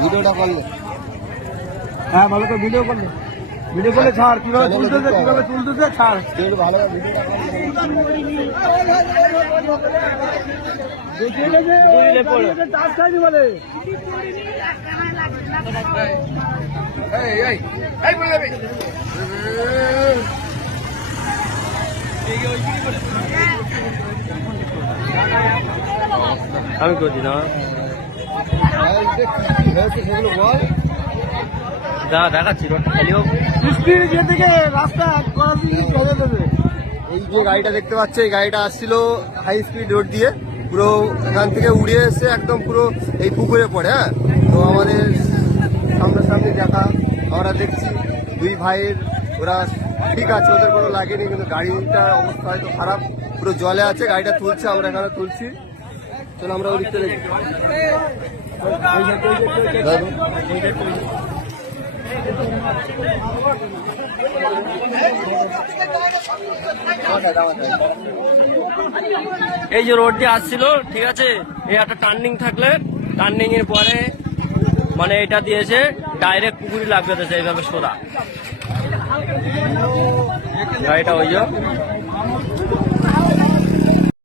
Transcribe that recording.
ভিডিওটা করলে হ্যাঁ ভালো করে ভিডিও করলে ছাড় কিভাবে তুলতেছে ছাড় ভালো আমি করছি না যা দেখাচ্ছি রাস্তা এই যে গাড়িটা দেখতে পাচ্ছ, এই গাড়িটা আসছিল হাই স্পিড রোড দিয়ে, পুরো এখান থেকে উড়িয়ে এসে একদম পুরো এই পুকুরে পড়ে। হ্যাঁ, তো আমাদের সামনাসামনি দেখা, আমরা দেখছি দুই ভাইয়ের, ওরা ঠিক আছে, ওদের কোনো লাগেনি, কিন্তু গাড়িটার অবস্থা হয়তো খারাপ, পুরো জলে আছে। গাড়িটা তুলছে, আমরা এখানে তুলছি। চলো আমরা ওই দিকটা দেখি। এই যে রোড দিয়ে আসছিল, ঠিক আছে, এই একটা টার্নিং থাকলে টার্নিং এর পরে মানে এটা দিয়েছে ডাইরেক্ট পুকুরি লাগবে, এইভাবে সোজা গাড়িটা ওই যে